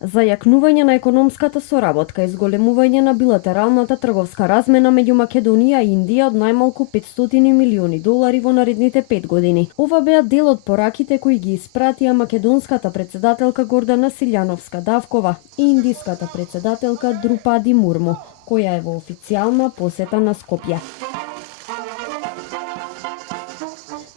За јакнување на економската соработка и зголемување на билатералната трговска размена меѓу Македонија и Индија од најмалку $500 милиони во наредните 5 години. Ова беа дел од пораките кои ги испратија македонската председателка Гордана Силјановска-Давкова и индиската председателка Друпади Мурму, која е во официјална посета на Скопје.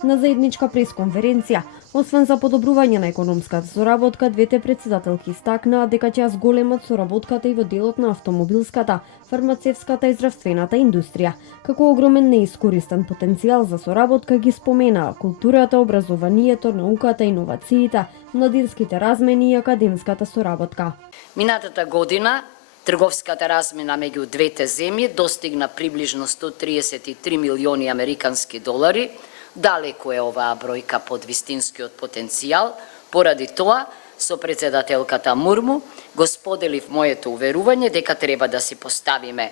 На заедничка пресконференција, освен за подобрување на економската соработка, двете председателки истакнаа дека ќе зголемат соработката и во делот на автомобилската, фармацевската и здравствената индустрија. Како огромен неискористен потенцијал за соработка ги споменаа културата, образованието, науката, иновациите, младинските размени и академската соработка. Минатата година трговската размена меѓу двете земји достигна приближно $133 милиони американски долари. Далеку е оваа бројка под вистинскиот потенцијал, поради тоа со председателката Мурму го споделив моето уверување дека треба да си поставиме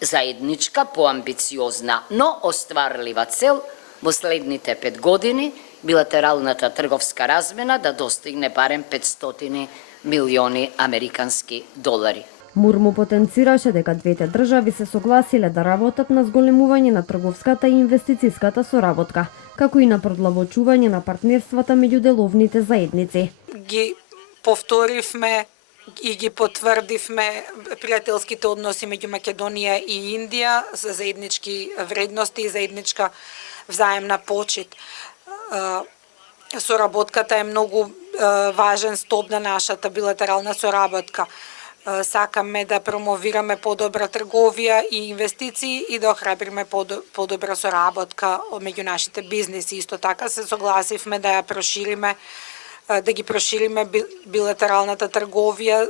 заедничка, поамбициозна, но остварлива цел во следните 5 години билатералната трговска размена да достигне барем $500 милиони американски долари. Мурму потенцираше дека двете држави се согласиле да работат на зголемување на трговската и инвестицијската соработка, како и на продлабочување на партнерствата меѓу деловните заедници. Ги повторивме и ги потврдивме пријателските односи меѓу Македонија и Индија за заеднички вредности и заедничка взаемна почит. Соработката е многу важен столб на нашата билатерална соработка. Сакаме да промовираме подобра трговија и инвестиции и да охрабриме подобра соработка меѓу нашите бизнеси. Исто така се согласивме да ја прошириме, да ги прошириме билатералната трговија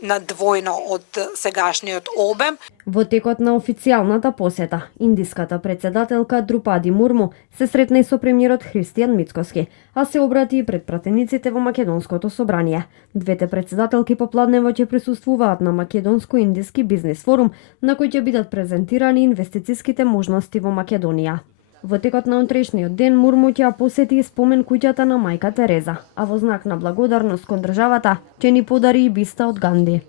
на двојно од сегашниот обем. Во текот на официјалната посета, индиската председателка Друпади Мурму се сретна и со премиерот Христијан Мицкоски, а се обрати и пред пратениците во Македонското собрание. Двете председателки попладнево ќе присуствуваат на Македонско-индиски бизнес форум, на кој ќе бидат презентирани инвестициските можности во Македонија. Во текот на утрешниот ден Мурму ќе посети и спомен куќата на мајка Тереза, а во знак на благодарност кон државата ќе ни подари и биста од Ганди.